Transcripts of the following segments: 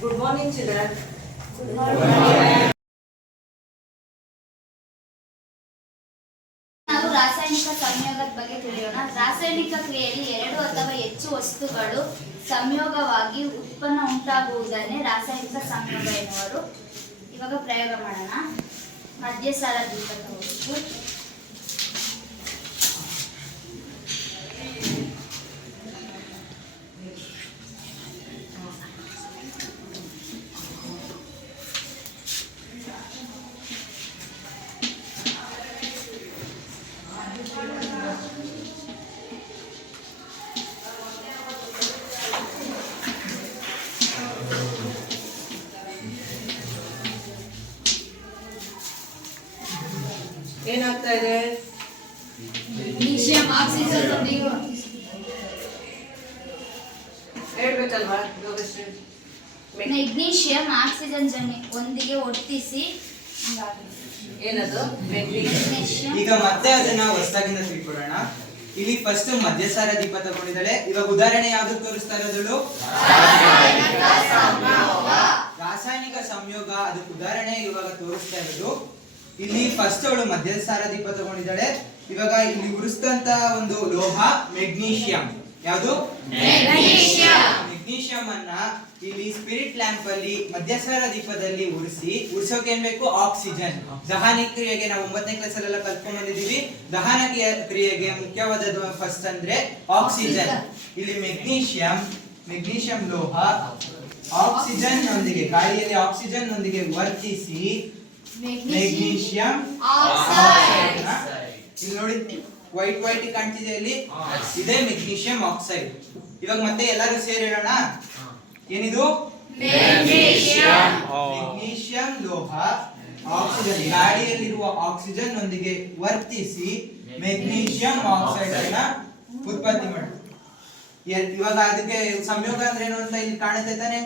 Good morning, children. Good morning. ನಾವು ರಾಸಾಯನಿಕ ಸಂಯೋಗದ ಬಗ್ಗೆ ತಿಳಿಯೋಣ. ರಾಸಾಯನಿಕ ಕ್ರಿಯೆಯಲ್ಲಿ ಎರಡು ಅಥವಾ ಹೆಚ್ಚು ವಸ್ತುಗಳು ಸಂಯೋಗವಾಗಿ ಉತ್ಪನ್ನ ಉಂಟಾಗುವುದನ್ನೇ ರಾಸಾಯನಿಕ ಸಂಯೋಗ ಎನ್ನುವರು. ಇವಾಗ ಪ್ರಯೋಗ ಮಾಡೋಣ. ಮಧ್ಯಸಾರ ದೀಪಕ ವಸ್ತು, ಏನಾಗ್ತಾ ಇದೆ? ಮೆಗ್ನೀಷಿಯಂ ಆಕ್ಸಿಜನ್ ಹೇಳ್ಬೇಕಲ್ವಾ? ಮೆಗ್ನೀಷಿಯಂ ಆಕ್ಸಿಜನ್ ಒಂದಿಗೆ ಒಟ್ಟಿಸಿ ಏನದು? ಈಗ ಮತ್ತೆ ಅದನ್ನ ಹೊಸದಾಗಿಂದ ತಿಳ್ಕೊಳ್ಳೋಣ. ಇಲ್ಲಿ ಫಸ್ಟ್ ಮಧ್ಯಸಾರ ದೀಪ ತಗೊಂಡಿದ್ದಾಳೆ. ಇವಾಗ ಉದಾಹರಣೆ ಯಾವ್ದು ತೋರಿಸ್ತಾ ಇರೋದಳು? ರಾಸಾಯನಿಕ ಸಂಯೋಗ. ಅದಕ್ಕೆ ಉದಾಹರಣೆ ಇವಾಗ ತೋರಿಸ್ತಾ ಇರೋದು. ಇಲ್ಲಿ ಫಸ್ಟ್ ಅವಳು ಮಧ್ಯಸಾರ ದೀಪ ತಗೊಂಡಿದ್ದಾಳೆ. ಇವಾಗ ಇಲ್ಲಿ ಉರಿಸಿದಂತ ಒಂದು ಲೋಹ ಮೆಗ್ನೀಷಿಯಂ. ಯಾವುದು? ಮೆಗ್ನೀಷಿಯಂ ಅನ್ನ ಇಲ್ಲಿ ಸ್ಪಿರಿಟ್ ಲ್ಯಾಂಪ್ ಅಲ್ಲಿ ಮಧ್ಯಸಾರ ದೀಪದಲ್ಲಿ ಉರಿಸೋಕೆ ಏನ್ ಬೇಕು? ಆಕ್ಸಿಜನ್. ದಹನ ಕ್ರಿಯೆಗೆ ನಾವು 9ನೇ ಕ್ಲಾಸ್ ಅಲ್ಲೆಲ್ಲ ಕಲ್ತ್ಕೊಂಡ್ ಬಂದಿದೀವಿ. ದಹನ ಕ್ರಿಯೆಗೆ ಮುಖ್ಯವಾದದ್ದು ಫಸ್ಟ್ ಅಂದ್ರೆ ಆಕ್ಸಿಜನ್. ಇಲ್ಲಿ ಮೆಗ್ನೀಷಿಯಂ ಲೋಹ ಆಕ್ಸಿಜನ್ ನೊಂದಿಗೆ, ಗಾಳಿಯಲ್ಲಿ ಆಕ್ಸಿಜನ್ ನೊಂದಿಗೆ ವರ್ತಿಸಿ ಮೆಗ್ನೀಷಿಯಂ ಆಕ್ಸೈಡ್. ಇಲ್ಲಿ ನೋಡಿ ವೈಟ್ ಕಾಣ್ತಿದೆ, ಇಲ್ಲಿ ಇದೆ ಮೆಗ್ನೀಷಿಯಂ ಆಕ್ಸೈಡ್. ಇವಾಗ ಮತ್ತೆ ಎಲ್ಲರೂ ಸೇರಿ ಹೇಳೋಣ. ಏನಿದು? ಮೆಗ್ನೀಷಿಯಂ ಲೋಹ ಆಕ್ಸಿಜನ್, ಗಾಳಿಯಲ್ಲಿರುವ ಆಕ್ಸಿಜನ್ ನೊಂದಿಗೆ ವರ್ತಿಸಿ ಮೆಗ್ನೀಷಿಯಂ ಆಕ್ಸೈಡ್ ಅನ್ನ ಉತ್ಪತ್ತಿ ಮಾಡುತ್ತೆ. ಇವಾಗ ಅದಕ್ಕೆ ಸಂಯೋಗ ಅಂದ್ರೆ ಏನು ಅಂತ ಇಲ್ಲಿ ಕಾಣುತ್ತೆ ತಾನೆ?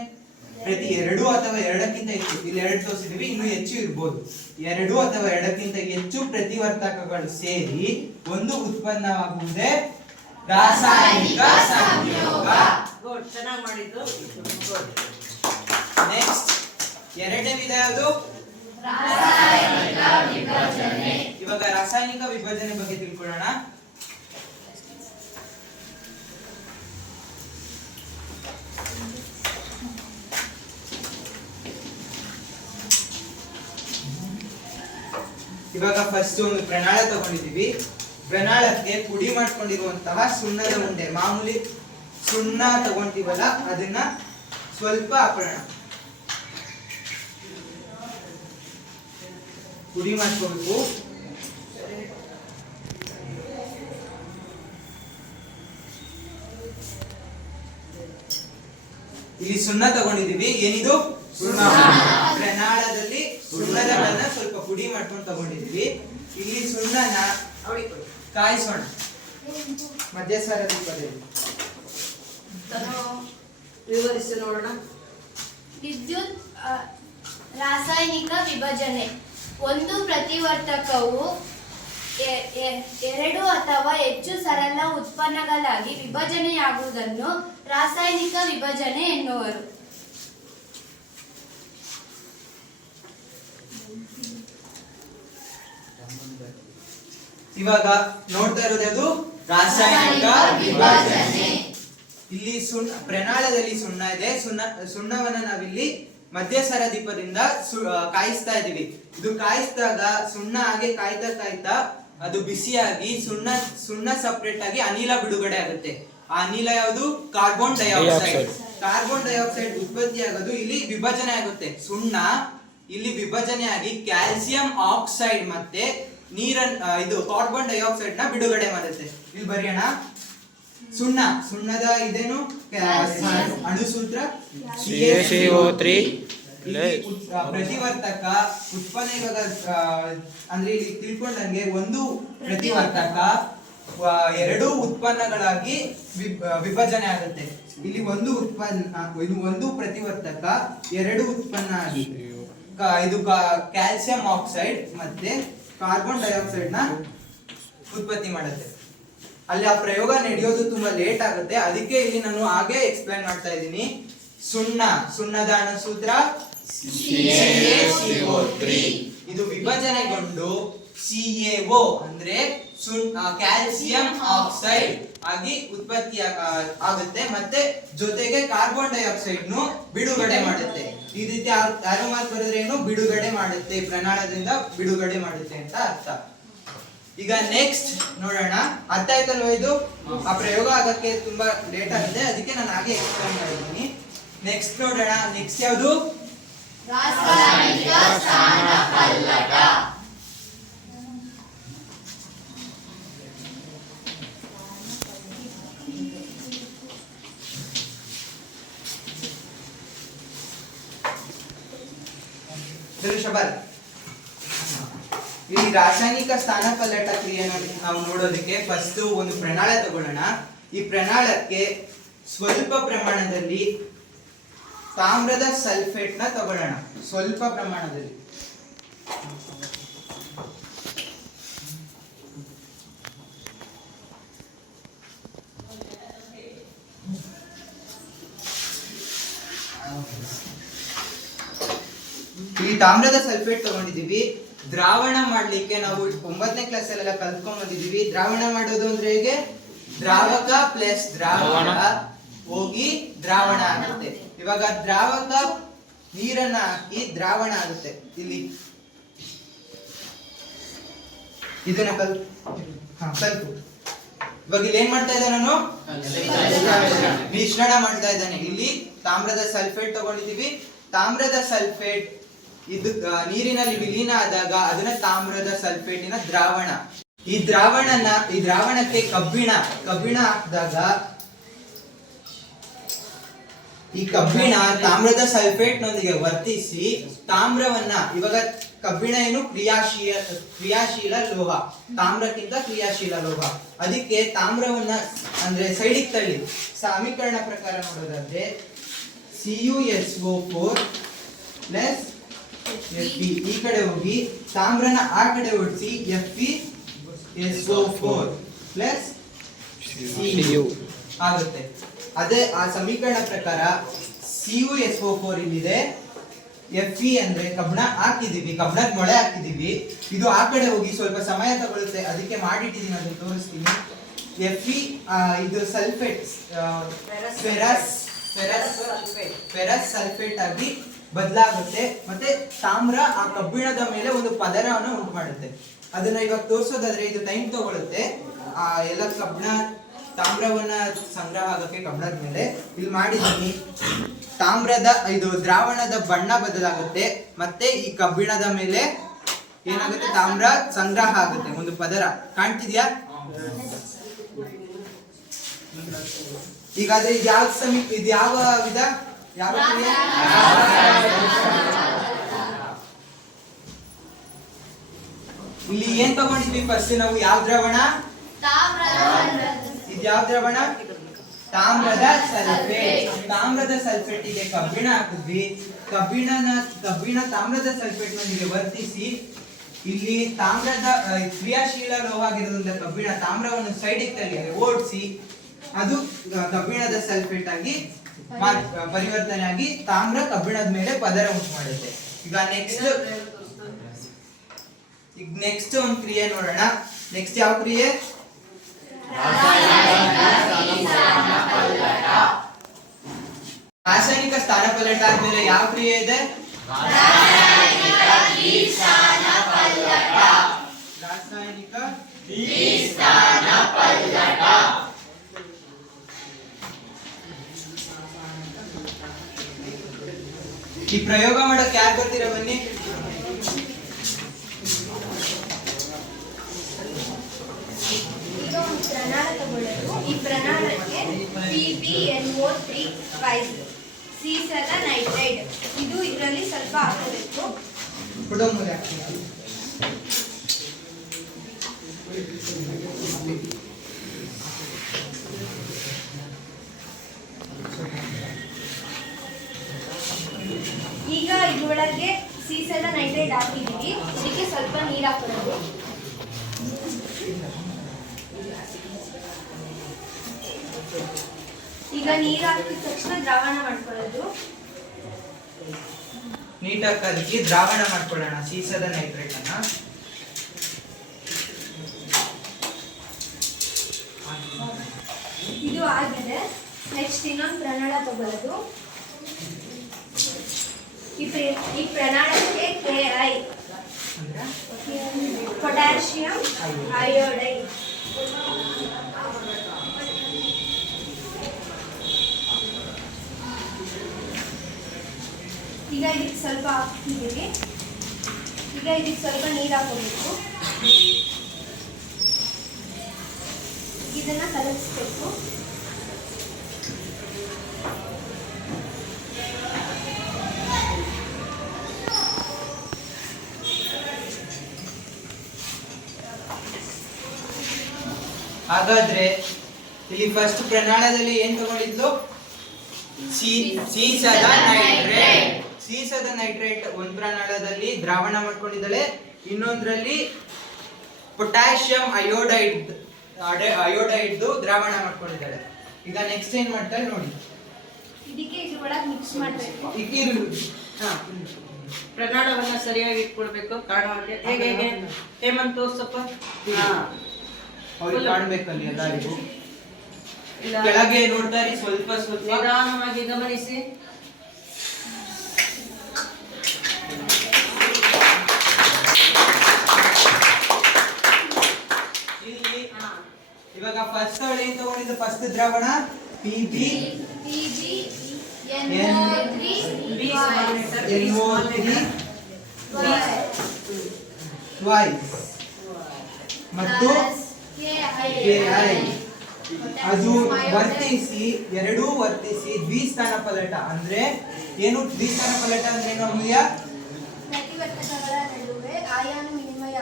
ಪ್ರತಿ 2 ಅಥವಾ 2ಕ್ಕಿಂತ ಹೆಚ್ಚು, ಇಲ್ಲಿ 2 ತೋರಿಸಿದೀವಿ, ಇನ್ನೂ ಹೆಚ್ಚು ಇರಬಹುದು. 2 ಅಥವಾ 2ಕ್ಕಿಂತ ಹೆಚ್ಚು ಪ್ರತಿವರ್ತಕಗಳು ಸೇರಿ ಒಂದು ಉತ್ಪನ್ನವಾಗುವುದೇ ರಾಸಾಯನಿಕ ಸಂಯೋಗ. ಗುಡ್, ಚೆನ್ನಾಗಿ ಮಾಡಿದ್ದು. ನೆಕ್ಸ್ಟ್ ಎರಡನೇ ವಿಧ ಯಾವುದು? ಇವಾಗ ರಾಸಾಯನಿಕ ವಿಭಜನೆ ಬಗ್ಗೆ ತಿಳ್ಕೊಳ್ಳೋಣ. ಇವಾಗ ಫಸ್ಟ್ ಒಂದು ಪ್ರಣಾಳ ತಗೊಂಡಿದೀವಿ. ಪ್ರಣಾಳಕ್ಕೆ ಪುಡಿ ಮಾಡ್ಕೊಂಡಿರುವಂತಹ ಸುಣ್ಣದ ಉಂಡೆ, ಮಾಮೂಲಿ ಸುಣ್ಣ ತಗೊಂಡಿವಲ್ಲ, ಅದನ್ನ ಸ್ವಲ್ಪ ಹಾಕೋಣ. ಪುಡಿ ಮಾಡ್ಕೋಬೇಕು. ಇಲ್ಲಿ ಸುಣ್ಣ ತಗೊಂಡಿದೀವಿ. ಏನಿದು? ಸುಣ್ಣ. ಪ್ರಣಾಳದಲ್ಲಿ ಸುಣ್ಣದ ಬಣ್ಣ ಸ್ವಲ್ಪ ಪುಡಿ ಮಾಡ್ಕೊಂಡು ತಗೊಂಡಿದೀವಿ. ಇಲ್ಲಿ ಸುಣ್ಣನ ಕಾಯಿಸೋಣ ಮಧ್ಯಸಾರ ದೀಪದಲ್ಲಿ. ವಿವರಿಸಿ ನೋಡೋಣ. ವಿದ್ಯುತ್ ರಾಸಾಯನಿಕ ವಿಭಜನೆ. ಒಂದು ಪ್ರತಿವರ್ತಕವು 2 ಅಥವಾ ಹೆಚ್ಚು ಸರಳ ಉತ್ಪನ್ನಗಳಾಗಿ ವಿಭಜನೆಯಾಗುವುದನ್ನು ರಾಸಾಯನಿಕ ವಿಭಜನೆ ಎನ್ನುವರು. ಇವಾಗ ನೋಡ್ತಾ ಇರೋದು ರಾಸಾಯನಿಕ ವಿಭಜನೆ. ಇಲ್ಲಿ ಪ್ರಣಾಳದಲ್ಲಿ ಸುಣ್ಣ ಇದೆ. ಸುಣ್ಣವನ್ನ ನಾವಿಲ್ಲಿ ಮಧ್ಯಸಾರ ದೀಪದಿಂದ ಕಾಯಿಸ್ತಾ ಇದೀವಿ. ಇದು ಕಾಯಿಸಿದಾಗ ಸುಣ್ಣ ಹಾಗೆ ಕಾಯ್ತಾ ಅದು ಬಿಸಿಯಾಗಿ ಸುಣ್ಣ ಸಪರೇಟ್ ಆಗಿ ಅನಿಲ ಬಿಡುಗಡೆ ಆಗುತ್ತೆ. ಆ ಅನಿಲ ಯಾವುದು? Carbon dioxide. ಕಾರ್ಬನ್ ಡೈಆಕ್ಸೈಡ್ ಉತ್ಪತ್ತಿ ಆಗೋದು ಇಲ್ಲಿ ವಿಭಜನೆ ಆಗುತ್ತೆ. ಸುಣ್ಣ ಇಲ್ಲಿ ವಿಭಜನೆ ಆಗಿ ಕ್ಯಾಲ್ಸಿಯಂ ಆಕ್ಸೈಡ್ ಮತ್ತೆ ಇದು ಕಾರ್ಬನ್ ಡೈಆಕ್ಸೈಡ್ ನ ಬಿಡುಗಡೆ ಮಾಡುತ್ತೆ. ಇಲ್ಲಿ ಬರೆಯೋಣ. ಸುಣ್ಣದ ಇದೇನು? ಅಣುಸೂತ್ರ CaCO3. ಪ್ರತಿವರ್ತಕ ಉತ್ಪನ್ನ. ಇವಾಗ ಅಂದ್ರೆ ಇಲ್ಲಿ ತಿಳ್ಕೊಂಡಂಗೆ ಒಂದು ಪ್ರತಿವರ್ತಕ 2 ಉತ್ಪನ್ನಗಳಾಗಿ ವಿಭಜನೆ ಆಗುತ್ತೆ. ಇಲ್ಲಿ ಒಂದು ಪ್ರತಿವರ್ತಕ 2 ಉತ್ಪನ್ನ ಆಗಿ ಇದು ಕ್ಯಾಲ್ಸಿಯಂ ಆಕ್ಸೈಡ್ ಮತ್ತೆ ಕಾರ್ಬನ್ ಡೈಆಕ್ಸೈಡ್ ನ ಉತ್ಪತ್ತಿ ಮಾಡುತ್ತೆ. ಅಲ್ಲಿ ಆ ಪ್ರಯೋಗ ನಡೆಯೋದು ತುಂಬಾ ಲೇಟ್ ಆಗುತ್ತೆ, ಅದಕ್ಕೆ ಇಲ್ಲಿ ನಾನು ಹಾಗೆ ಎಕ್ಸ್ಪ್ಲೈನ್ ಮಾಡ್ತಾ ಇದ್ದೀನಿ. ಸುಣ್ಣದ ಅಣುಸೂತ್ರ CaCO3. ಇದು ವಿಭಜನೆಗೊಂಡು CaO ಅಂದ್ರೆ ಕ್ಯಾಲ್ಸಿಯಂ ಆಕ್ಸೈಡ್ ಆಗಿ ಉತ್ಪತ್ತಿ ಆಗುತ್ತೆ. ಮತ್ತೆ ಜೊತೆಗೆ ಕಾರ್ಬನ್ ಡೈಆಕ್ಸೈಡ್ ನು ಬಿಡುಗಡೆ ಮಾಡುತ್ತೆ. ಈ ರೀತಿ ಆರೋ ಮಾರ್ಕ್ ಬರೆದ್ರೆ ಏನು ಬಿಡುಗಡೆ ಮಾಡುತ್ತೆ, ಪ್ರಣಾಳದಿಂದ ಬಿಡುಗಡೆ ಮಾಡುತ್ತೆ ಅಂತ ಅರ್ಥ. ಈಗ ನೆಕ್ಸ್ಟ್ ನೋಡೋಣ. ಅರ್ಥ ಆಯ್ತಲ್ವ ಇದು? ಆ ಪ್ರಯೋಗ ಆಗಕ್ಕೆ ತುಂಬಾ ಲೇಟ್ ಆಗಿದೆ, ಅದಕ್ಕೆ ನಾನು ಹಾಗೆ ಎಕ್ಸ್ಪ್ಲೈನ್ ಮಾಡಿದ್ದೀನಿ. ನೆಕ್ಸ್ಟ್ ನೋಡೋಣ. ನೆಕ್ಸ್ಟ್ ಯಾವುದು? ರಾಸಾಯನಿಕ ಸ್ಥಾನಪಲ್ಲಟ. ಈ ರಾಸಾಯನಿಕ ಸ್ಥಾನಪಲ್ಲಟ ಕ್ರಿಯೆಯನ್ನು ನಾವು ನೋಡೋದಕ್ಕೆ ಫಸ್ಟ್ ಒಂದು ಪ್ರಣಾಳ ತಗೊಳ್ಳೋಣ. ಈ ಪ್ರಣಾಳಕ್ಕೆ ಸ್ವಲ್ಪ ಪ್ರಮಾಣದಲ್ಲಿ ತಾಮ್ರದ ಸಲ್ಫೇಟ್ ನ ತಗೊಳ್ಳೋಣ. ಸ್ವಲ್ಪ ಪ್ರಮಾಣದಲ್ಲಿ ಈ ತಾಮ್ರದ ಸಲ್ಫೇಟ್ ತಗೊಂಡಿದೀವಿ. ದ್ರಾವಣ ಮಾಡ್ಲಿಕ್ಕೆ ನಾವು 9ನೇ ಕ್ಲಾಸ್ ಅಲ್ಲೆಲ್ಲ ಕಲ್ತ್ಕೊಂಡ್ ಬಂದಿದೀವಿ. ದ್ರಾವಣ ಮಾಡೋದು ಅಂದ್ರೆ ಹೇಗೆ? ದ್ರಾವಕ ಪ್ಲಸ್ ದ್ರಾವಣ ಹೋಗಿ ದ್ರಾವಣ ಆಗುತ್ತೆ. ಇವಾಗ ದ್ರಾವಕ ನೀರನ್ನ ಹಾಕಿ ದ್ರಾವಣ ಆಗುತ್ತೆ. ಇಲ್ಲಿ ಇದನ್ನ ಕಲ್ಪು. ಇವಾಗ ಇಲ್ಲಿ ಏನ್ ಮಾಡ್ತಾ ಇದ್ದಾನೆ ನಾನು? ಮಿಶ್ರಣ ಮಾಡ್ತಾ ಇದ್ದಾನೆ. ಇಲ್ಲಿ ತಾಮ್ರದ ಸಲ್ಫೇಟ್ ತಗೊಂಡಿದೀವಿ. ತಾಮ್ರದ ಸಲ್ಫೇಟ್ ಇದು ನೀರಿನಲ್ಲಿ ವಿಲೀನ ಆದಾಗ ಅದನ್ನ ತಾಮ್ರದ ಸಲ್ಫೇಟಿನ ದ್ರಾವಣ. ಈ ದ್ರಾವಣಕ್ಕೆ ಕಬ್ಬಿಣ ಹಾಕಿದಾಗ ಈ ಕಬ್ಬಿಣ ತಾಮ್ರದ ಸಲ್ಫೇಟ್ ನೊಂದಿಗೆ ವರ್ತಿಸಿ ತಾಮ್ರವನ್ನ, ಇವಾಗ ಕಬ್ಬಿಣ ಏನು ಕ್ರಿಯಾಶೀಲ ಲೋಹ, ತಾಮ್ರಕ್ಕಿಂತ ಕ್ರಿಯಾಶೀಲ ಲೋಹ. ಅದಕ್ಕೆ ತಾಮ್ರವನ್ನ ಅಂದ್ರೆ ಸೈಡಿಗೆ ತಳ್ಳಿ ಸಮೀಕರಣ ಪ್ರಕಾರ ನೋಡೋದಾದ್ರೆ CuSO4 ಪ್ಲಸ್ Fe ಈ ಕಡೆ ಹೋಗಿ ತಾಮ್ರನ ಆ ಕಡೆ ಓಡಿಸಿ FeSO4 ಪ್ಲಸ್ Cu ಆಗುತ್ತೆ. ಅದೇ ಆ ಸಮೀಕರಣ ಪ್ರಕಾರ CuSO4 ಇಲ್ಲಿದೆ. Fe ಅಂದ್ರೆ ಕಬ್ಬಿಣ ಹಾಕಿದೀವಿ, ಕಬ್ಬಿಣದ ಮೊಳೆ ಹಾಕಿದೀವಿ. ಇದು ಆ ಕಡೆ ಹೋಗಿ ಸ್ವಲ್ಪ ಸಮಯ ತಗೊಳುತ್ತೆ, ಅದಕ್ಕೆ ಮಾಡಿಟ್ಟಿದ್ದೀನಿ, ಅದನ್ನು ತೋರಿಸ್ತೀನಿ. Fe ಇದು ಸಲ್ಫೇಟ್ ಫೆರಸ್ ಸಲ್ಫೇಟ್ ಆಗಿ ಬದಲಾಗುತ್ತೆ. ಮತ್ತೆ ತಾಮ್ರ ಆ ಕಬ್ಬಿಣದ ಮೇಲೆ ಒಂದು ಪದರವನ್ನು ಉಂಟು ಮಾಡುತ್ತೆ. ಅದನ್ನ ಇವಾಗ ತೋರಿಸೋದಾದ್ರೆ ಇದು ಟೈಮ್ ತಗೊಳುತ್ತೆ. ಎಲ್ಲ ಕಬ್ಬಿಣ ತಾಮ್ರವನ್ನ ಸಂಗ್ರಹ ಆಗಕ್ಕೆ ಕಬ್ಬಿಣದ ಮೇಲೆ ಇಲ್ಲಿ ಮಾಡಿದ್ದೀನಿ. ತಾಮ್ರದ ಇದು ದ್ರಾವಣದ ಬಣ್ಣ ಬದಲಾಗುತ್ತೆ. ಮತ್ತೆ ಈ ಕಬ್ಬಿಣದ ಮೇಲೆ ಏನಾಗುತ್ತೆ? ತಾಮ್ರ ಸಂಗ್ರಹ ಆಗುತ್ತೆ, ಒಂದು ಪದರ ಕಾಣ್ತಿದ್ಯಾ? ಈಗಾದ್ರೆ ಇದು ಯಾವ ವಿಧ? ಯಾವ ಕ್ರಿಯೆ? ಇಲ್ಲಿ ಏನ್ ತಗೊಂಡಿದ್ವಿ ಫಸ್ಟ್ ನಾವು? ಯಾವ ದ್ರಾವಣ? ಇದು ಯಾವ ದ್ರಾವಣ? ತಾಮ್ರದ ಸಲ್ಫೇಟ್. ತಾಮ್ರದ ಸಲ್ಫೇಟಿಗೆ ಕಬ್ಬಿಣ ಹಾಕಿದ್ವಿ. ಕಬ್ಬಿಣ ತಾಮ್ರದ ಸಲ್ಫೇಟ್ ನೊಂದಿಗೆ ವರ್ತಿಸಿ ಇಲ್ಲಿ ತಾಮ್ರದ ಕ್ರಿಯಾಶೀಲ ಲೋಹ ಆಗಿರೋದ್ರಿಂದ ಕಬ್ಬಿಣ ತಾಮ್ರವನ್ನು ಸೈಡಿಗೆ ತಳ್ಳಿ ಓಡಿಸಿ ಅದು ಕಬ್ಬಿಣದ ಸಲ್ಫೇಟ್ ಆಗಿ ಪರಿವರ್ತನೆ ಆಗಿ ತಾಮ್ರ ಕಬ್ಬಿಣದ ಮೇಲೆ ಪದರ ಉಂಟು ಮಾಡುತ್ತೆ. ಈಗ ನೆಕ್ಸ್ಟ್ ಒಂದು ಕ್ರಿಯೆ ನೋಡೋಣ. ನೆಕ್ಸ್ಟ್ ಯಾವ ಕ್ರಿಯೆ? ರಾಸಾಯನಿಕ ಸ್ಥಾನಪಲ್ಲಟ ಆದ್ಮೇಲೆ ಯಾವ ಕ್ರಿಯೆ ಇದೆ? ರಾಸಾಯನಿಕ ಈ ಪ್ರಯೋಗ ಮಾಡಕ್ಕೆ ಯಾರು ಬರ್ತೀರಾ? ಬನ್ನಿ. ಪ್ರಣಾಳ ತಗೊಳ್ಳೋದು. ಈ ಪ್ರಣಾಳಕ್ಕೆ PbNO3 ಸೀಸದ ನೈಟ್ರೈಡ್ ಇದು ಇದರಲ್ಲಿ ಸ್ವಲ್ಪ ಹಾಕಬೇಕು. ಈಗ ಇದರೊಳಗೆ ಸೀಸದ ನೈಟ್ರೈಡ್ ಹಾಕಿದೀವಿ. ಇದಕ್ಕೆ ಸ್ವಲ್ಪ ನೀರು ಹಾಕೊಳ್ಳೋದು. ಈಗ ನೀರು ಹಾಕಿದ ತಕ್ಷಣ ದ್ರಾವಣ ಮಾಡ್ಕೊಳ್ಳೋದು. ನೀಟಾಗಿ ಕಲಕಿ ದ್ರಾವಣ ಮಾಡ್ಕೊಳ್ಳೋಣ ಸೀಸದ ನೈಟ್ರೇಟ್ ಅನ್ನ. ಇದು ಆಗಿದೆ. ನೆಕ್ಸ್ಟ್ ಇನ್ನೊಂದು ಪ್ರಣಾಳ ತಗೊಳ್ಳೋದು. ಈ ಪ್ರಣಾಳಕ್ಕೆ KI ಪೊಟ್ಯಾಷಿಯಂ ಅಯೋಡೈಡ್. ಈಗ ಇದಕ್ಕೆ ಸ್ವಲ್ಪ ಹಾಕ್ತಿದ್ದೀವಿ. ಈಗ ಇದಕ್ಕೆ ಸ್ವಲ್ಪ ನೀರು ಹಾಕೋಬೇಕು. ಇದನ್ನ ಕಲಸಿಸ್ಬೇಕು. ಹಾಗಾದ್ರೆ ಇಲ್ಲಿ ಫಸ್ಟ್ ಪ್ರಣಾಳದಲ್ಲಿ ಏನ್ ತಗೊಂಡಿದ್ಲು? ಸೀಸದ ನೈಟ್ರೇಟ್. ಸೀಸದ ನೈಟ್ರೇಟ್ ಒಂದ್ ಪ್ರಣಾಳದಲ್ಲಿ ದ್ರಾವಣ ಮಾಡ್ಕೊಂಡಿದ್ದಾಳೆ, ಇನ್ನೊಂದ್ರಲ್ಲಿ ಪೊಟ್ಯಾಷಿಯಂ ಅಯೋಡೈಡ್ ದ್ರಾವಣ ಮಾಡ್ಕೊಂಡಿದ್ದಾಳೆ. ಈಗ ನೆಕ್ಸ್ಟ್ ಏನ್ ಮಾಡ್ತಾರೆ ನೋಡಿ. ಇದಕ್ಕೆ ಇದ್ರೊಳಗೆ ಮಿಕ್ಸ್ ಮಾಡಬೇಕು. ಪ್ರನಾಳವನ್ನ ಸರಿಯಾಗಿ ಇಟ್ಕೊಳ್ಬೇಕು. ಕಾಣುವಂತೆ ಹೇಗೆ ಹೇಗೆ ಹೇಮಂತ್ ತೋರ್ಸಪ್ಪ. ಅವ್ರಿಗೆ ಕಾಣ್ಬೇಕಲ್ಲಿ ಎಲ್ಲರಿಗೂ. ಇಲ್ಲ, ಕೆಳಗೆ ನೋಡ್ತಾರೆ ಸ್ವಲ್ಪ ಸ್ವಲ್ಪ ನಿಧಾನವಾಗಿ ಗಮನಿಸಿ. ಇಲ್ಲಿ ಇವಾಗ ಫಸ್ಟ್ ಅವಳು ಏನ್ ತಗೊಂಡಿದ್ದು? ಫಸ್ಟ್ ದ್ರಾವಣ PbNO3 ಟ್ವೈಸ್ ಮತ್ತು KI. ಅದು ವರ್ತಿಸಿ ಎರಡೂ ವರ್ತಿಸಿ ದ್ವಿಸ್ಥಾನ ಪಲಟ. ಅಂದ್ರೆ ಏನು ದ್ವಿಸ್ಥಾನ ಪಲಟ ಅಂದ್ರೆ ಏನು ಅಮೂಲ್ಯ? ಪ್ರತಿವರ್ತಕಗಳ ನಡುವೆ ಆಯಾನು ವಿನಿಮಯ